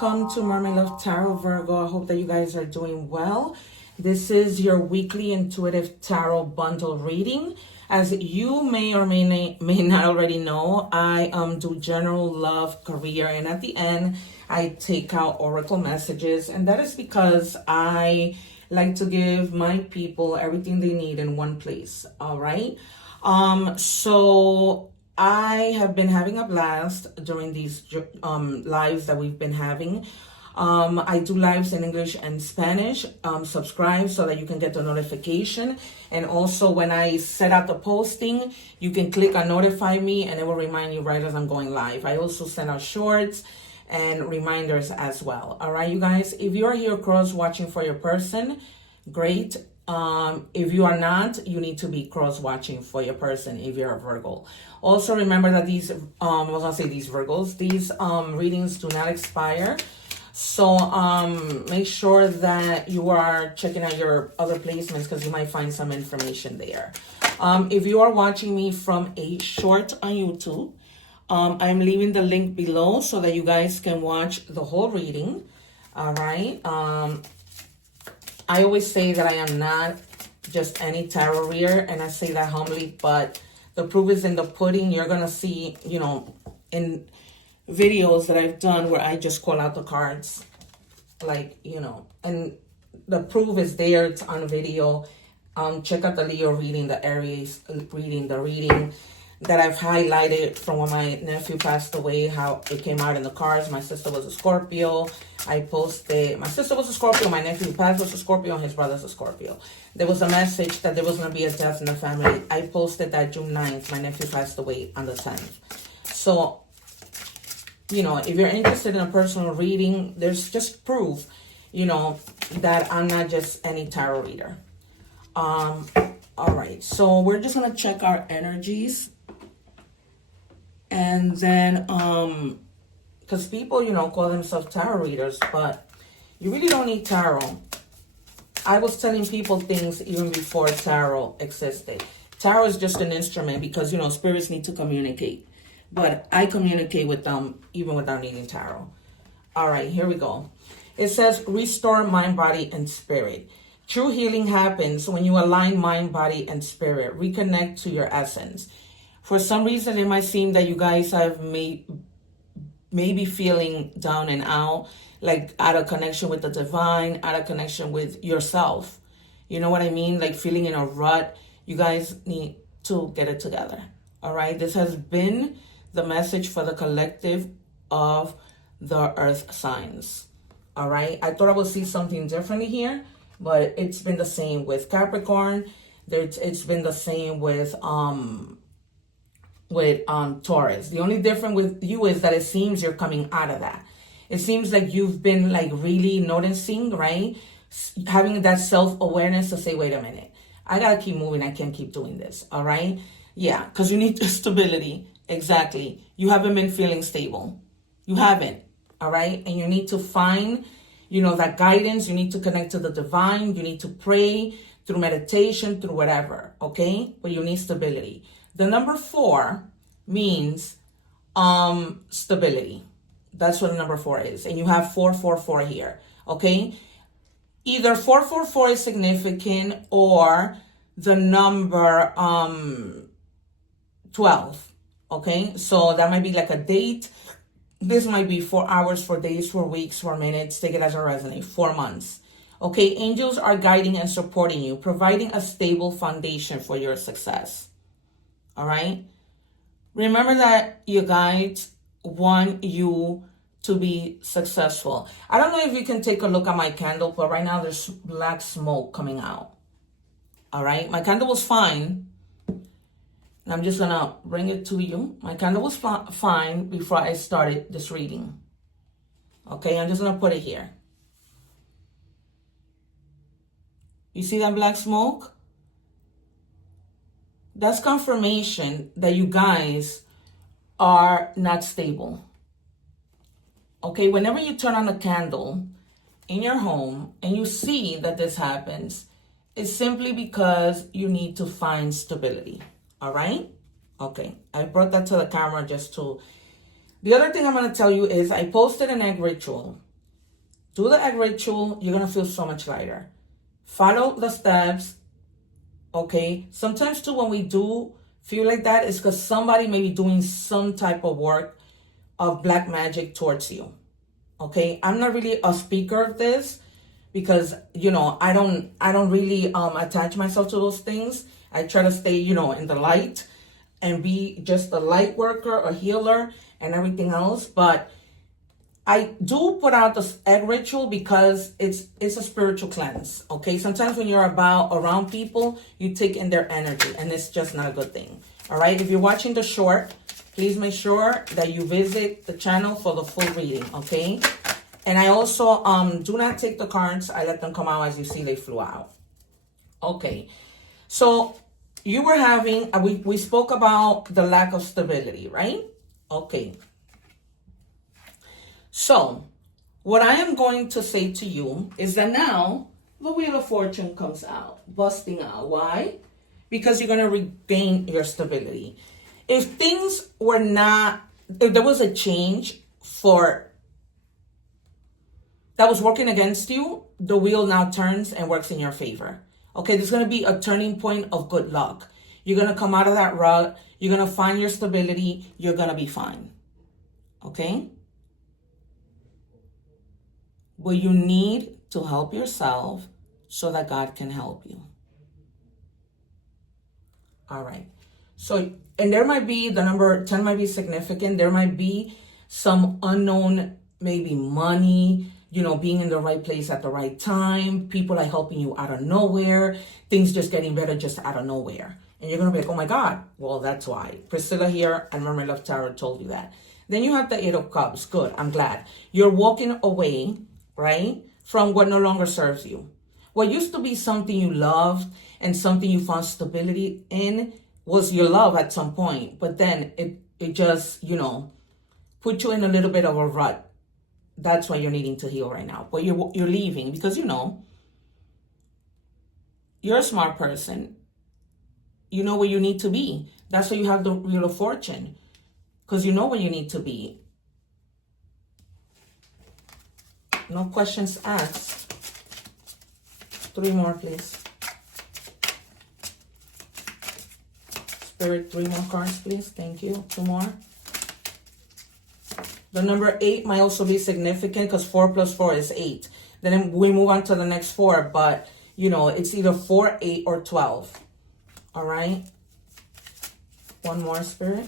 welcome to Mermaid Love Tarot Virgo. I hope that you guys are doing well. This is your weekly intuitive tarot bundle reading. As you may or may not already know, I do general love, career, and at the end I take out oracle messages, and that is because I like to give my people everything they need in one place. All right. So I have been having a blast during these lives that we've been having. I do lives in English and Spanish. Subscribe so that you can get the notification. And also when I set out the posting, you can click on notify me and it will remind you right as I'm going live. I also send out shorts and reminders as well. All right, you guys, if you are here cross watching for your person, great. If you are not, you need to be cross watching for your person if you're a Virgo. Also remember that these Virgos, these readings do not expire. So make sure that you are checking out your other placements because you might find some information there. If you are watching me from a short on YouTube, I'm leaving the link below so that you guys can watch the whole reading. All right. I always say that I am not just any tarot reader, and I say that humbly, but the proof is in the pudding. You're going to see, you know, in videos that I've done where I just call out the cards, like, you know, and the proof is there. It's on video. Check out the Leo reading, the Aries reading, the reading that I've highlighted from when my nephew passed away, how it came out in the cards. My sister was a Scorpio. I posted, my sister was a Scorpio, my nephew passed was a Scorpio, and his brother's a Scorpio. There was a message that there was going to be a death in the family. I posted that June 9th. My nephew passed away on the 10th. So, you know, if you're interested in a personal reading, there's just proof, you know, that I'm not just any tarot reader. All right, so we're just going to check our energies. And then, because people, you know, call themselves tarot readers, but you really don't need tarot. I was telling people things even before tarot existed. Tarot is just an instrument because, you know, spirits need to communicate. But I communicate with them even without needing tarot. All right, here we go. It says, restore mind, body, and spirit. True healing happens when you align mind, body, and spirit. Reconnect to your essence. For some reason, it might seem that you guys have maybe feeling down and out, like out of connection with the divine, out of connection with yourself. You know what I mean? Like feeling in a rut. You guys need to get it together. All right. This has been the message for the collective of the earth signs. All right. I thought I would see something differently here, but it's been the same with Capricorn. It's been the same with Taurus. The only difference with you is that it seems you're coming out of that. It seems like you've been like really noticing, right? Having that self-awareness to say, wait a minute, I gotta keep moving. I can't keep doing this. All right. Yeah. Because you need stability. Exactly. You haven't been feeling stable. You haven't. All right. And you need to find, you know, that guidance. You need to connect to the divine. You need to pray through meditation, through whatever. Okay. But you need stability. The number 4 means stability. That's what the number 4 is. And you have 444 here. Okay. Either 444 is significant or the number 12. Okay. So that might be like a date. This might be 4 hours, 4 days, 4 weeks, 4 minutes. Take it as a resonate. 4 months. Okay. Angels are guiding and supporting you, providing a stable foundation for your success. All right. Remember that your guides want you to be successful. I don't know if you can take a look at my candle, but right now there's black smoke coming out. All right. My candle was fine. And I'm just going to bring it to you. My candle was fine before I started this reading. Okay. I'm just going to put it here. You see that black smoke? That's confirmation that you guys are not stable. Okay, whenever you turn on a candle in your home and you see that this happens, it's simply because you need to find stability. All right? Okay, I brought that to the camera just to... The other thing I'm going to tell you is I posted an egg ritual Do the egg ritual. You're going to feel so much lighter. Follow the steps. Okay. Sometimes too, when we do feel like that, it's because somebody may be doing some type of work of black magic towards you. Okay. I'm not really a speaker of this because, you know, I don't really attach myself to those things. I try to stay, you know, in the light and be just a light worker, a healer, and everything else. But I do put out the egg ritual because it's a spiritual cleanse. Okay, sometimes when you're around people, you take in their energy, and it's just not a good thing. All right, if you're watching the short, please make sure that you visit the channel for the full reading. Okay, and I also do not take the cards. I let them come out. As you see, they flew out. Okay, so you were having we spoke about the lack of stability, right? Okay. So, what I am going to say to you is that now the Wheel of Fortune comes out, busting out. Why? Because you're going to regain your stability. If things were not, if there was a change that was working against you, the wheel now turns and works in your favor. Okay, there's going to be a turning point of good luck. You're going to come out of that rut. You're going to find your stability. You're going to be fine. Okay? But you need to help yourself so that God can help you. All right. So, and there might be, the number 10 might be significant. There might be some unknown, maybe money, you know, being in the right place at the right time. People are helping you out of nowhere. Things just getting better just out of nowhere. And you're going to be like, oh my God. Well, that's why. Priscilla here and Mermaid Love Tarot told you that. Then you have the Eight of Cups. Good. I'm glad. You're walking away, right, from what no longer serves you. What used to be something you loved and something you found stability in was your love at some point. But then it just, you know, put you in a little bit of a rut. That's why you're needing to heal right now. But you're leaving because, you know, you're a smart person. You know where you need to be. That's why you have the Wheel of Fortune. Because you know where you need to be. No questions asked. 3 more, please. Spirit, 3 more cards, please. Thank you. 2 more. The number 8 might also be significant because 4 plus 4 is 8. Then we move on to the next 4, but, you know, it's either 4, 8, or 12. All right? 1 more, Spirit.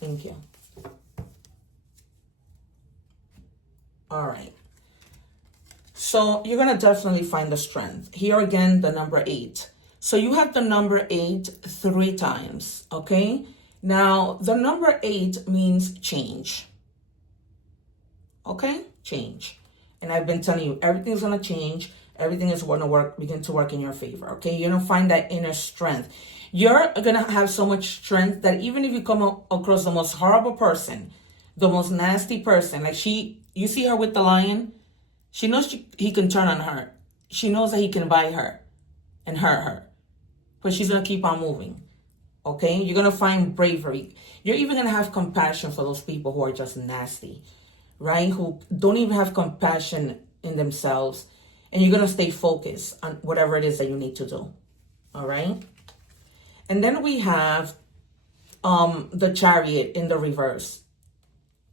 Thank you. All right. So you're going to definitely find the strength. Here again, the number 8. So you have the number 8 3 times, okay? Now, the number 8 means change. Okay? Change. And I've been telling you, everything's going to change. Everything is going to begin to work in your favor, okay? You're going to find that inner strength. You're going to have so much strength that even if you come across the most horrible person, the most nasty person, like you see her with the lion, she knows he can turn on her. She knows that he can bite her and hurt her. But she's going to keep on moving. Okay? You're going to find bravery. You're even going to have compassion for those people who are just nasty. Right? Who don't even have compassion in themselves. And you're going to stay focused on whatever it is that you need to do. All right? And then we have the Chariot in the reverse.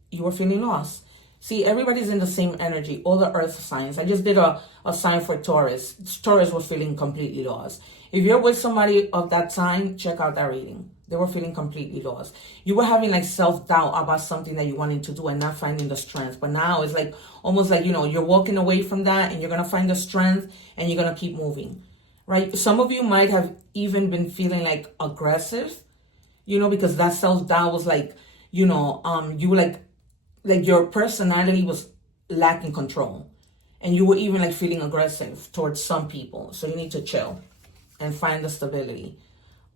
You were feeling lost. See, everybody's in the same energy, all the earth signs. I just did a sign for Taurus. Taurus was feeling completely lost. If you're with somebody of that sign, check out that reading. They were feeling completely lost. You were having like self-doubt about something that you wanted to do and not finding the strength. But now it's like almost like, you know, you're walking away from that and you're going to find the strength and you're going to keep moving, right? Some of you might have even been feeling like aggressive, you know, because that self-doubt was like, you know, you were like your personality was lacking control. And you were even like feeling aggressive towards some people. So you need to chill and find the stability.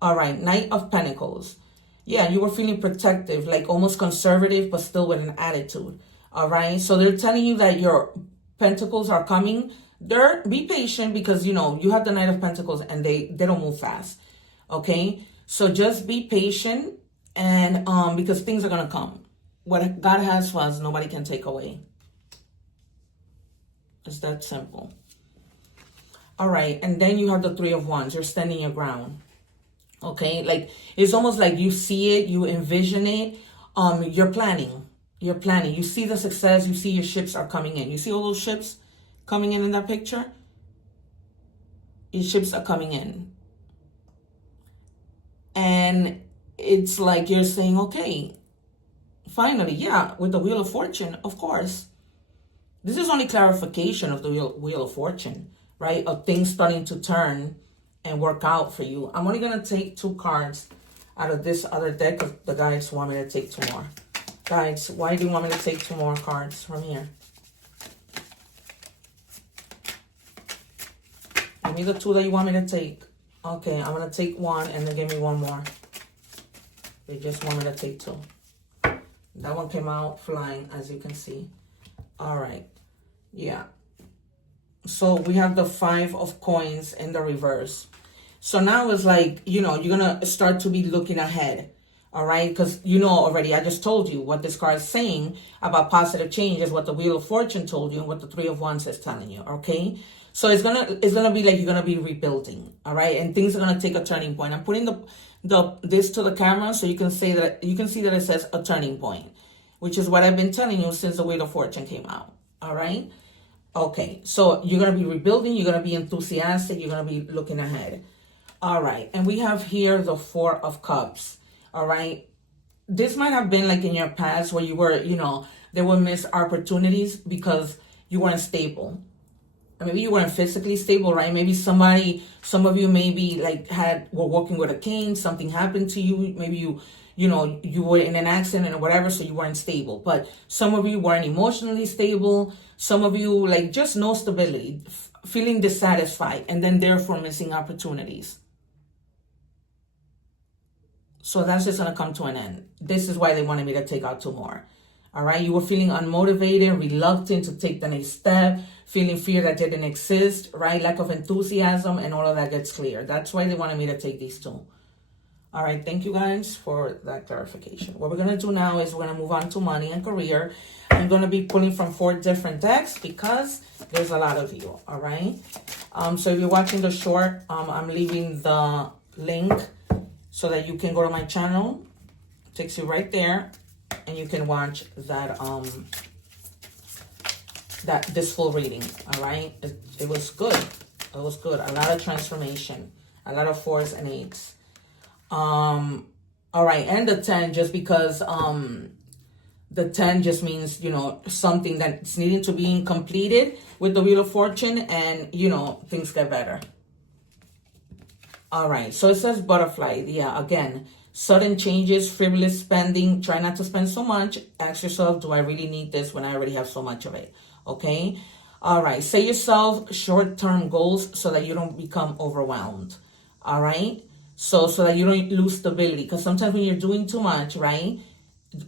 All right, Knight of Pentacles. Yeah, you were feeling protective, like almost conservative, but still with an attitude. All right, so they're telling you that your pentacles are coming. Be patient because, you know, you have the Knight of Pentacles and they don't move fast. Okay, so just be patient and because things are going to come. What God has for us, nobody can take away. It's that simple. All right, and then you have the Three of Wands. You're standing your ground. Okay, like it's almost like you see it, you envision it. You're planning. You're planning. You see the success. You see your ships are coming in. You see all those ships coming in that picture? Your ships are coming in. And it's like you're saying, okay, finally, yeah, with the Wheel of Fortune, of course. This is only clarification of the Wheel of Fortune, right? Of things starting to turn and work out for you. I'm only going to take 2 cards out of this other deck because the guides want me to take 2 more. Guides, why do you want me to take 2 more cards from here? Give me the 2 that you want me to take. Okay, I'm going to take 1 and then give me 1 more. They just want me to take 2. That one came out flying, as you can see. All right. Yeah. So we have the 5 of coins in the reverse. So now it's like, you know, you're going to start to be looking ahead. All right. Because you know already, I just told you what this card is saying about positive change is what the Wheel of Fortune told you and what the Three of Wands is telling you. Okay. So it's gonna be like you're gonna be rebuilding. All right. And things are gonna take a turning point. I'm putting this to the camera so you can see that it says a turning point, which is what I've been telling you since the Wheel of Fortune came out. All right. Okay, so you're going to be rebuilding, you're going to be enthusiastic, you're going to be looking ahead. All right, and we have here the 4 of Cups. All right, this might have been like in your past where you were, you know, there were missed opportunities because you weren't stable. Maybe you weren't physically stable, right? Maybe some of you maybe like were working with a cane, something happened to you, maybe you know, you were in an accident or whatever, so you weren't stable. But some of you weren't emotionally stable. Some of you, like, just no stability, feeling dissatisfied, and then therefore missing opportunities. So that's just going to come to an end. This is why they wanted me to take out 2 more. All right. You were feeling unmotivated, reluctant to take the next step, feeling fear that didn't exist, right? Lack of enthusiasm, and all of that gets clear. That's why they wanted me to take these 2. All right, thank you guys for that clarification. What we're going to do now is we're going to move on to money and career. I'm going to be pulling from 4 different decks because there's a lot of you, all right? So if you're watching the short, I'm leaving the link so that you can go to my channel. It takes you right there, and you can watch that this full reading, all right? It was good. It was good. A lot of transformation, a lot of 4s and 8s. All right, and the 10, just because the 10 just means, you know, something that's needing to be completed with the Wheel of Fortune, and, you know, things get better. All right, so it says butterfly. Yeah, again, sudden changes, frivolous spending. Try not to spend so much. Ask yourself, do I really need this when I already have so much of it? Okay. All right, set yourself short-term goals so that you don't become overwhelmed. All right. So that you don't lose stability, because sometimes when you're doing too much, right,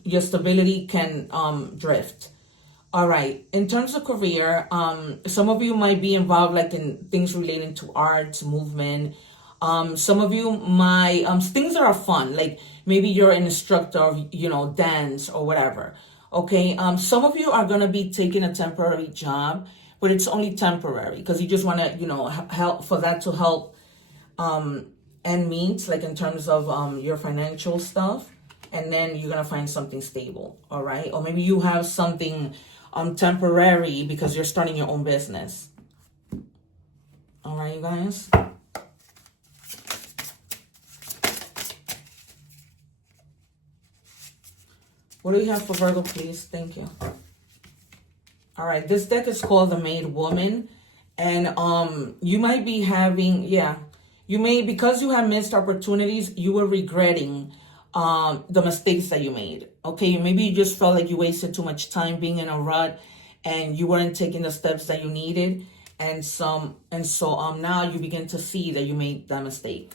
your stability can drift. All right. In terms of career, some of you might be involved like in things relating to arts, movement. Some of you might things that are fun, like maybe you're an instructor of, you know, dance or whatever. Okay. Some of you are gonna be taking a temporary job, but it's only temporary because you just want to, you know, help for that to help and meet, like in terms of your financial stuff, and then you're gonna find something stable. All right, or maybe you have something temporary because you're starting your own business. All right, you guys. What do you have for Virgo, please? Thank you. All right, this deck is called the Made Woman, and you might be having, you may, because you have missed opportunities, you were regretting the mistakes that you made. Okay, maybe you just felt like you wasted too much time being in a rut and you weren't taking the steps that you needed. And so now you begin to see that you made that mistake.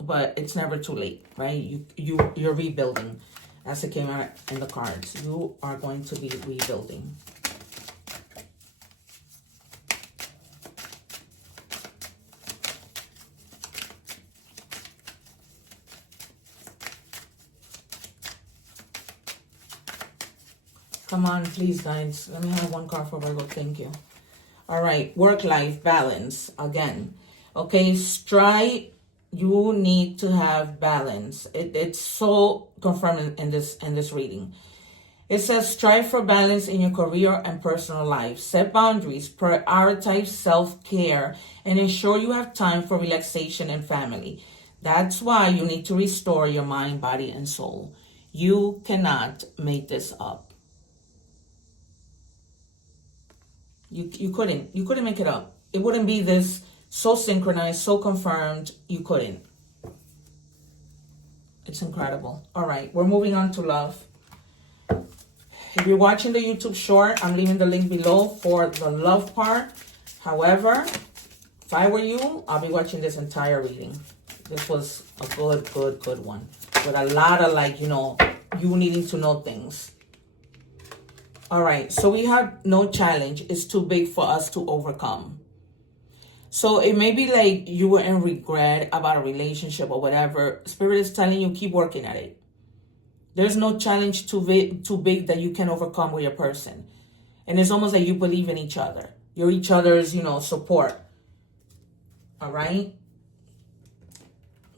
But it's never too late, right? You're rebuilding. As it came out in the cards, you are going to be rebuilding. Come on, please, guys. Let me have 1 card for Virgo. Thank you. All right, work-life balance again. Okay, strive. You need to have balance. It's so confirmed in this reading. It says strive for balance in your career and personal life. Set boundaries, prioritize self-care, and ensure you have time for relaxation and family. That's why you need to restore your mind, body, and soul. You cannot make this up. You couldn't make it up. It wouldn't be this so synchronized, so confirmed. You couldn't. It's incredible. All right, we're moving on to love. If you're watching the YouTube short, I'm leaving the link below for the love part. However, if I were you, I'll be watching this entire reading. This was a good one. With a lot of, like, you know, you needing to know things. All right, so we have no challenge is too big for us to overcome. So it may be like you were in regret about a relationship or whatever. Spirit is telling you, keep working at it. There's no challenge too big that you can overcome with your person. And it's almost like you believe in each other. You're each other's, you know, support. All right?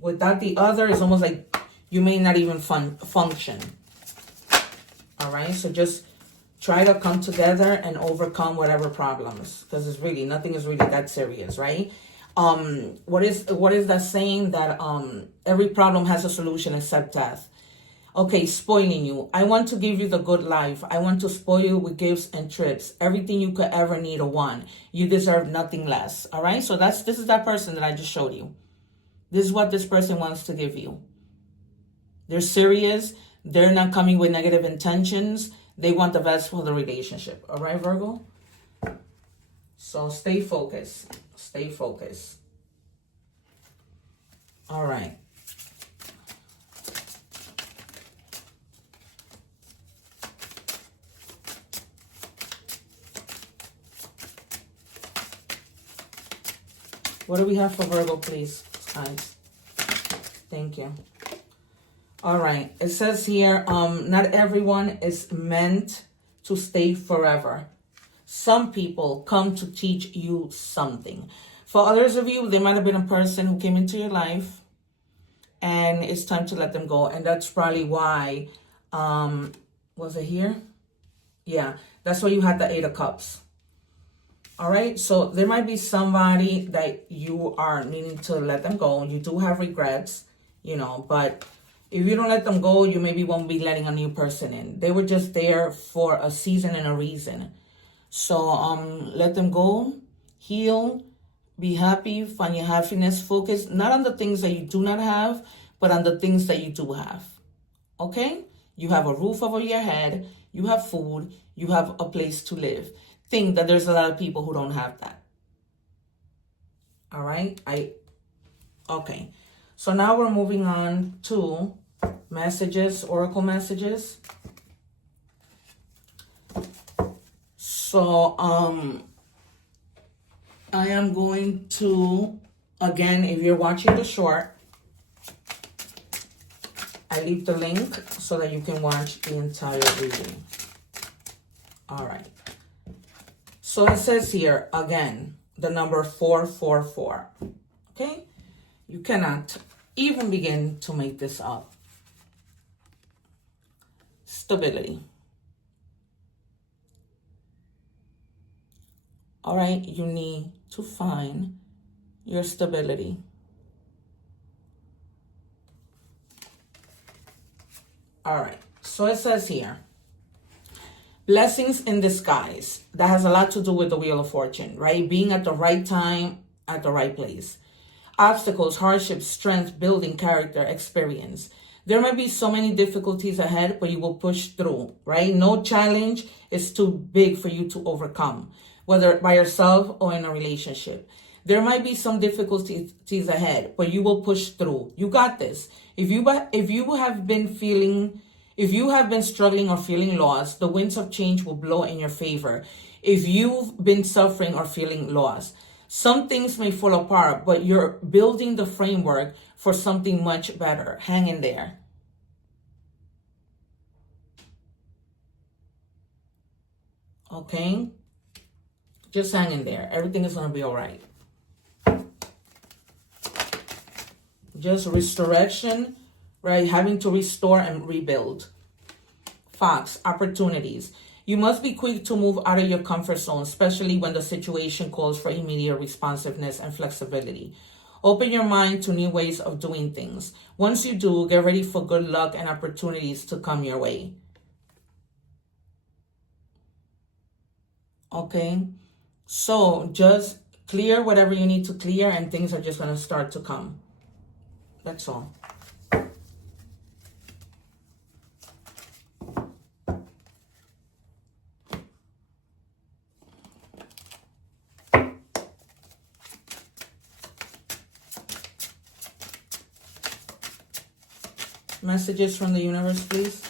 Without the other, it's almost like you may not even function. All right? So just try to come together and overcome whatever problems. Because it's really, nothing is really that serious, right? What is that saying that every problem has a solution except death? Okay, spoiling you. I want to give you the good life. I want to spoil you with gifts and trips. Everything you could ever need or want. You deserve nothing less. All right? So this is that person that I just showed you. This is what this person wants to give you. They're serious. They're not coming with negative intentions. They want the best for the relationship. All right, Virgo? So stay focused. Stay focused. All right. What do we have for Virgo, please, guys? Thank you. All right. It says here, not everyone is meant to stay forever. Some people come to teach you something. For others of you, there might have been a person who came into your life and it's time to let them go. And that's probably why, was it here? Yeah, that's why you had the 8 of Cups. All right, so there might be somebody that you are needing to let them go. You do have regrets, you know, but if you don't let them go, you maybe won't be letting a new person in. They were just there for a season and a reason. So let them go, heal, be happy, find your happiness, focus not on the things that you do not have, but on the things that you do have. Okay? You have a roof over your head, you have food, you have a place to live. Think that there's a lot of people who don't have that. All right? Okay. So now we're moving on to messages, oracle messages. So I am going to, again, if you're watching the short, I leave the link so that you can watch the entire reading. All right. So it says here, again, the number 444, okay? You cannot even begin to make this up. Stability. All right, you need to find your stability. All right, so it says here, blessings in disguise. That has a lot to do with the Wheel of Fortune, right? Being at the right time, at the right place. Obstacles, hardships, strength, building character, experience. There might be so many difficulties ahead, but you will push through, right? No challenge is too big for you to overcome, whether by yourself or in a relationship. There might be some difficulties ahead, but you will push through. You got this. If you have been struggling or feeling lost, the winds of change will blow in your favor. If you've been suffering or feeling lost, some things may fall apart, but you're building the framework for something much better. Hang in there. Okay? Just hang in there. Everything is going to be all right. Just restoration, right? Having to restore and rebuild. Fox, opportunities. You must be quick to move out of your comfort zone, especially when the situation calls for immediate responsiveness and flexibility. Open your mind to new ways of doing things. Once you do, get ready for good luck and opportunities to come your way. Okay? So just clear whatever you need to clear and things are just going to start to come. That's all. Messages from the universe, please.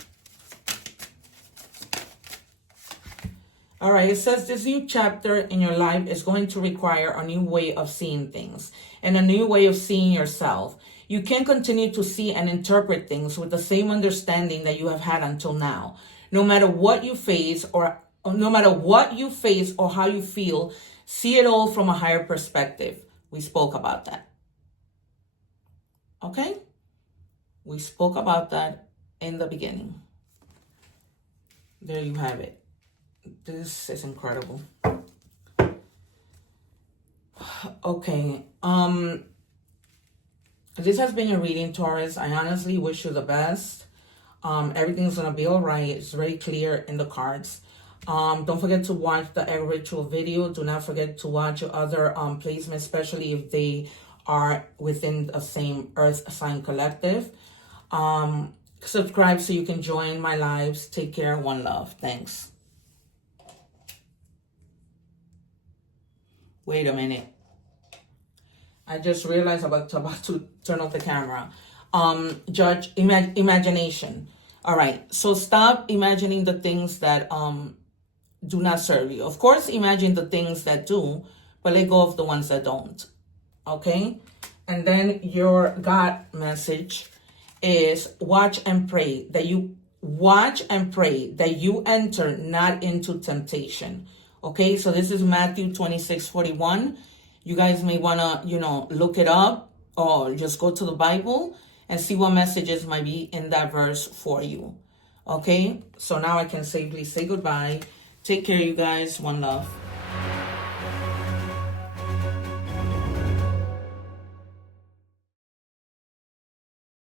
All right, it says this new chapter in your life is going to require a new way of seeing things and a new way of seeing yourself. You can't continue to see and interpret things with the same understanding that you have had until now. No matter what you face or how you feel, see it all from a higher perspective. We spoke about that. Okay? We spoke about that in the beginning. There you have it. This is incredible. Okay. This has been your reading, Taurus. I honestly wish you the best. Everything's gonna be all right. It's very clear in the cards. Don't forget to watch the egg ritual video. Do not forget to watch your other placements, especially if they are within the same Earth sign collective. Subscribe so you can join my lives. Take care. One love. Thanks. Wait a minute. I just realized I'm about to turn off the camera. Judge, imagination. All right. So stop imagining the things that do not serve you. Of course, imagine the things that do, but let go of the ones that don't. Okay? And then your God message is watch and pray that you enter not into temptation. Okay, so this is Matthew 26:41. You guys may want to, look it up or just go to the Bible and see what messages might be in that verse for you. Okay, so now I can safely say goodbye. Take care, you guys. One love.